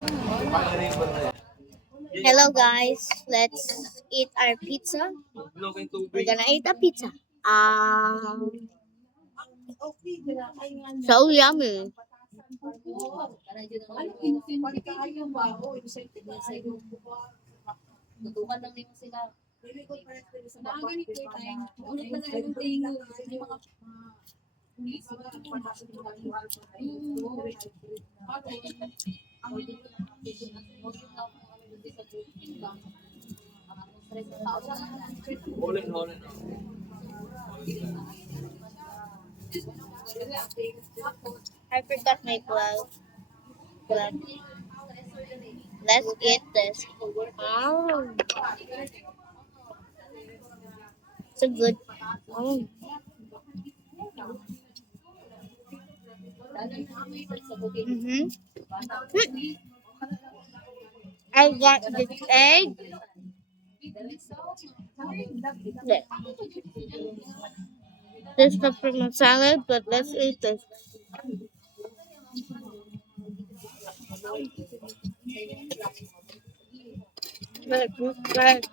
Hello guys, let's eat our pizza. We're gonna eat a pizza. So yummy. I forgot my glove. Let's eat this. Oh, so good. Oh. Mm-hmm. I got this egg. There. This is from a salad, but let's eat this. Good.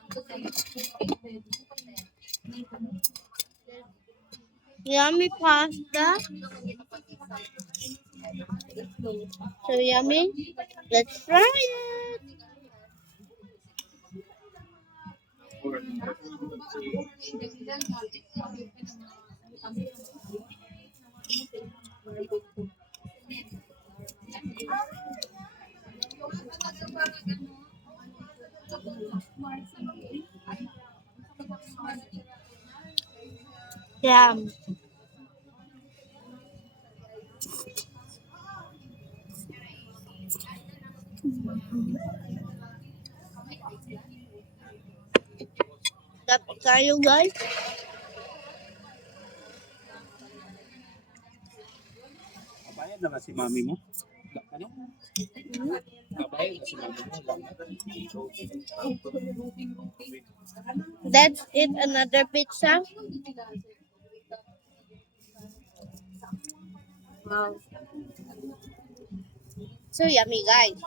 Yummy pasta. So yummy. Let's try it. Yeah. Dapat kayo guys. Kabayad na ba si mami mo? Ano? Kabayad na si mami mo? Let's eat another pizza. Wow. So yummy guys.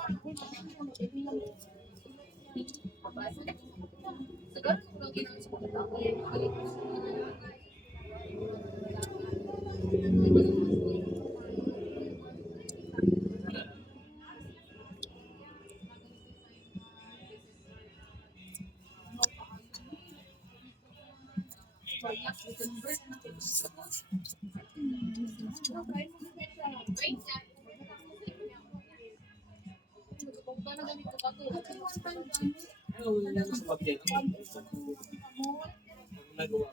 Ano wala na sa pagyan? Ano nagawa?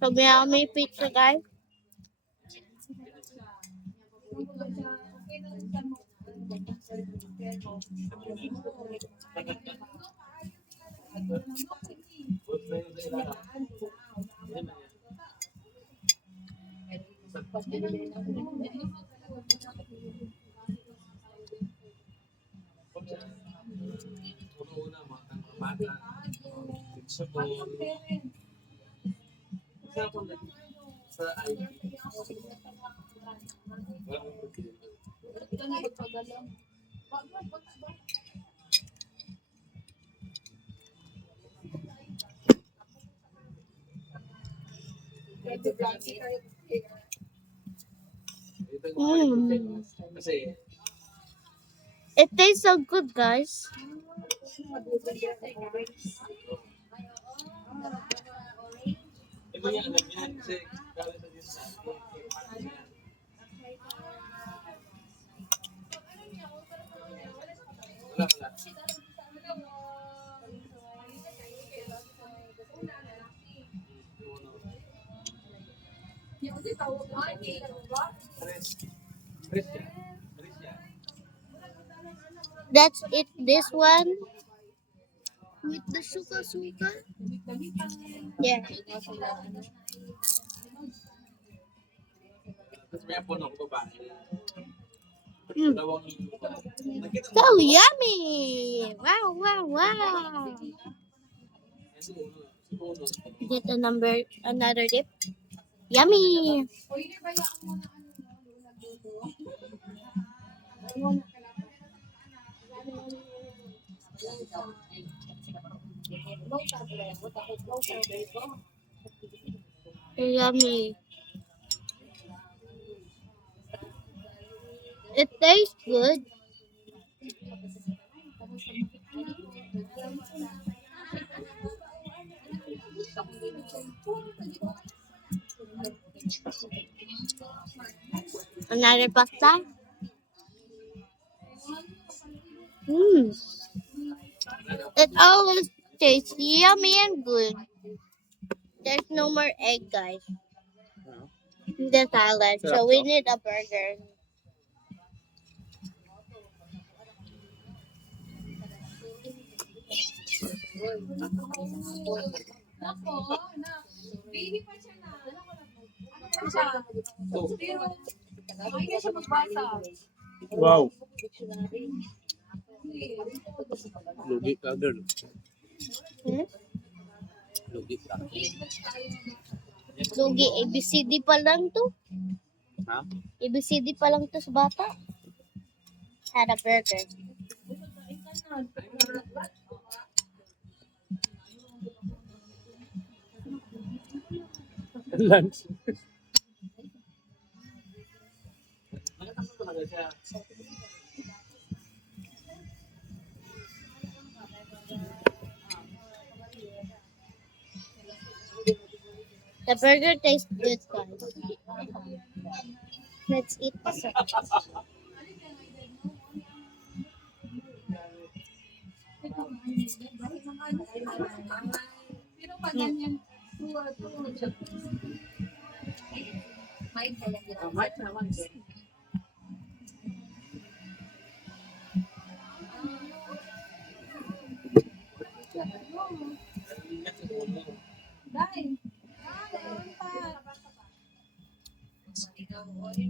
So yummy pizza guys. Sa ID. Kasi It tastes so good guys. ito yung alam niya kasi galing na din sa wala. Tres. Tres yan. Tres yan. Let's eat this one with the suka. Yeah. Tapos may puno ko babae. Mm. So yummy! Wow, wow, wow! Get another dip. Yummy! Yummy. It tastes good. Another pasta. Mm. It always tastes yummy and good. There's no more egg, guys. In the salad, so we need a burger. Wow. Lugi ka, girl. Hmm? Lugi ka. Lugi, ABCD pa lang to. Ha? ABCD pa lang to sa bata. Had a burger. Lunch. The burger tastes good, guys. Let's eat this.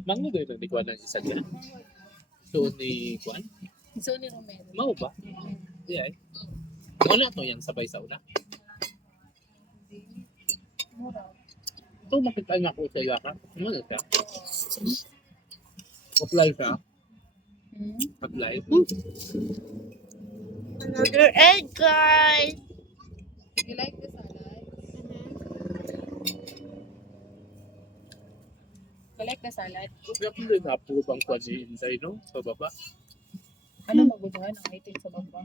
Mango ba yung nagkuhan ng isa dyan? So, ni Kuan? So ni Romero. Mau ba? Yeah. Wala to yung sabay sa una. Ito, makita nga ako sa iyo ka. Ano na siya? Apply siya. Apply. Another egg, guys. You like the salad? You like the salad? Kaya kung rin na-approve ang Kuan ni Inday, no? Sa baba. Ano magustuhan ang item sa baba?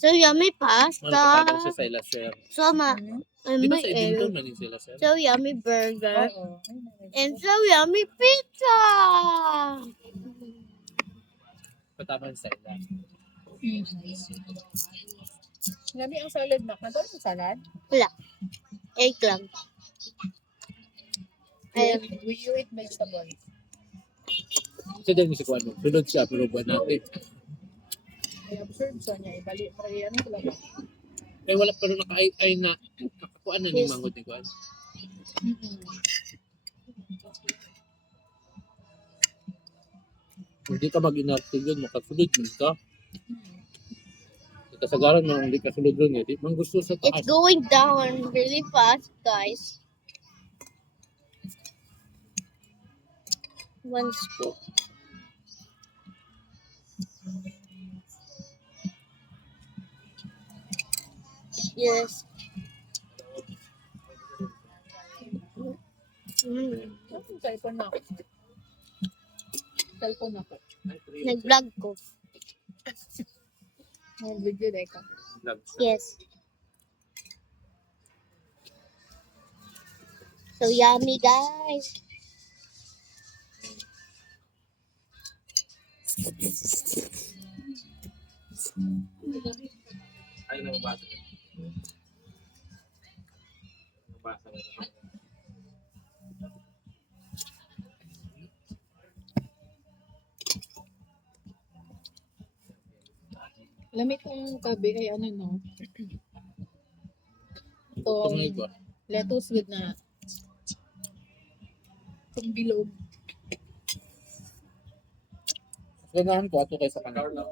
So yummy Ano pasta. kapag siya sa ila, sir? So Di ba may sa egg. Edinton man yung sila, sir? So yummy burger. Oo. And so yummy pizza. Patama sa ila. Lami ang salad na. Ano yung salad? Wala. Egg lang. You eat vegetables. Kasi din si Kuan, sunod siya, pero ba natin? I observe sa niya. Ibalik. Ano sila ba? Eh wala pero naka-ay na nakakuan na ni Yes. mangot ni Kuan. Hindi ka mag-inactive yun, makasulod mo ka. Kasagaran mo hindi ka sulod ron, di man gusto sa It's taas. going down really fast, guys. One spoon. Yes. Ano yung cellphone na ako? Cellphone ako. Nag-vlog ko. Video dahil ka. Yes. So yummy, guys. Ay nabasa. Nabasa. Lamit kong kabe ay ano no. Itong Tumay ko. lettuce with na itong bilog. Ganahan ko ato kay sa kanila.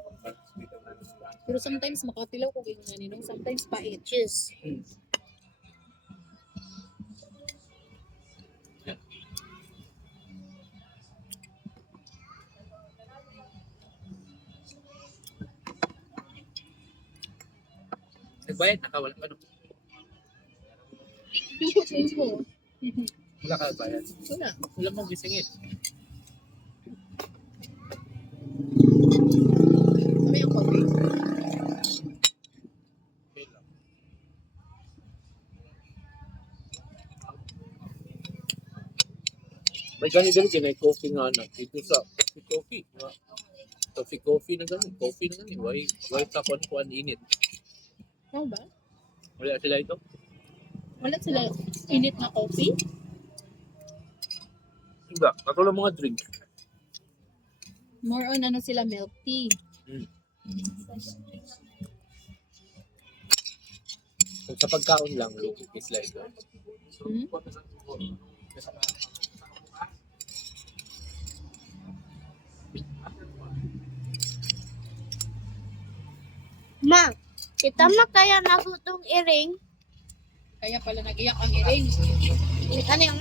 Pero sometimes makatilaw ko yung naninong, sometimes pait. Juice. Nagbayad na ka, wala ka no? Yung Wala ka bayad. wala. Wala mong gisingin. Kami ang coffee. May ganito din kinay coffee nga na. Dito sa coffee. Coffee na gano'n. Coffee na gano'n. Why tapon ko ang init? Ano ba? Wala sila ito? Wala sila init na coffee? Diba? Katulad mga drink. More on ano sila, milk tea. Kung sa pagkaon lang, look is like that. Hmm? Ma, kita ma kaya nagutong iring. Kaya pala nag-iyak ang iring. Ano yung...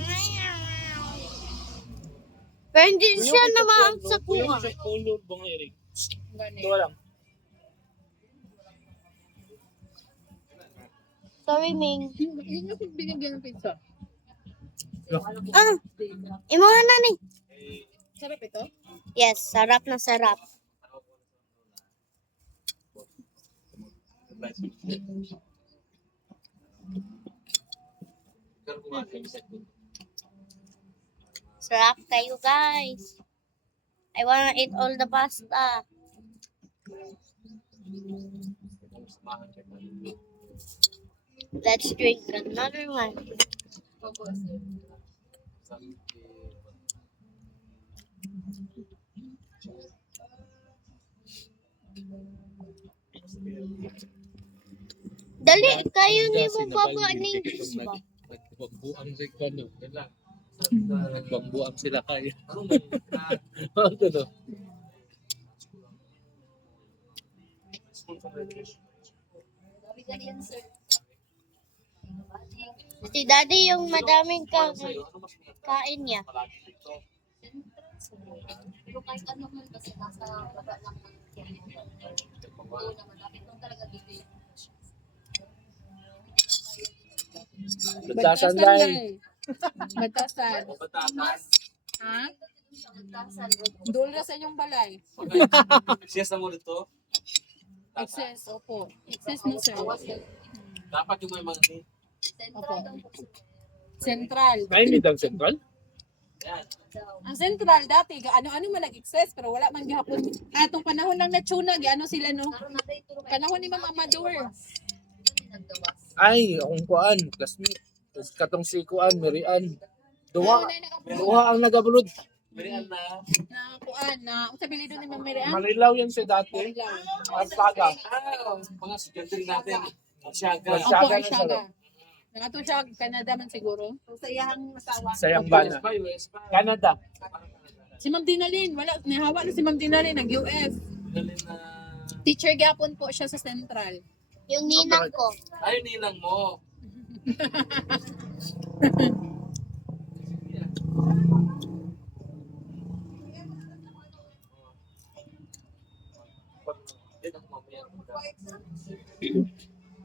Pero hindi siya naman sa kuha. Sa color ba nga rin? Gani. Ito lang. Sorry, Ming. Yun yung binigyan ng pizza. Ah, imuha na ni. Sarap ito? Yes, sarap na sarap. Sarap kayo, guys. I wanna eat all the pasta. Let's drink another one. Dali, kayo ni mo baba ning juice ba? Nagbambuang sa ikano. Nagbambuang sila kaya. Ano no? Si Daddy yung madaming kain niya. Pero kahit ano man kasi nasa baba lang ng oo naman, dapat nung talaga dito yung Nagtasan dahil. Magtasan. Ha? nagtasan. Doon na sa inyong balay. Siyas na mo dito. Excess, opo. Excess na sir. Dapat yung may mga ni. Central daw po. Central. Ay, hindi ang central? Yan. Ang central dati, ano-ano man nag-excess, pero wala man gihapon. Atong panahon lang na tuna, ano sila no? Karon na tayo turo Panahon ni Ma'am Amador. nagdawas. Ay, akong kuan. Classmate. Tapos katong si kuan, Mirian. Duwa. Duwa ang nagabulod. Berian na. Na kuan, na sa bilido ni Ma'am Miriam. Marilaw yan si dati. Ang saga. Mga estudyante rin natin. Siyaga. Opo, Siyaga ang na siyaga. Nangato siya, Canada man siguro. Sa iyang asawa. Sayang bana. Canada. Si Ma'am Dinalin, wala, nahawa na si Ma'am Dinalin, nag-US. Galing na. Teacher gapon po siya sa Central. Yung ninang ko. Ayaw nilang mo.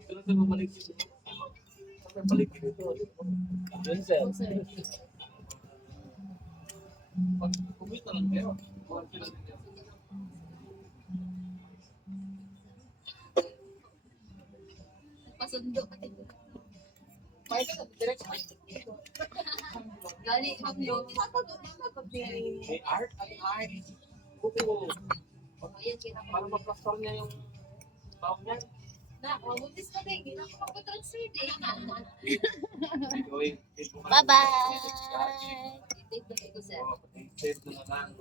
Pero sa bumalik dito. Balik dito. Yun sir. Kumita lang kayo. Pasundo ka dito. Gali, hapyo. May art. Oo. Ayan, kinakabahan. Para ma-plaster niya yung tao niya. Na, mabutis ka din. Hindi na ako mag-transfer din. Bye-bye. Ito, sir. Save na lang.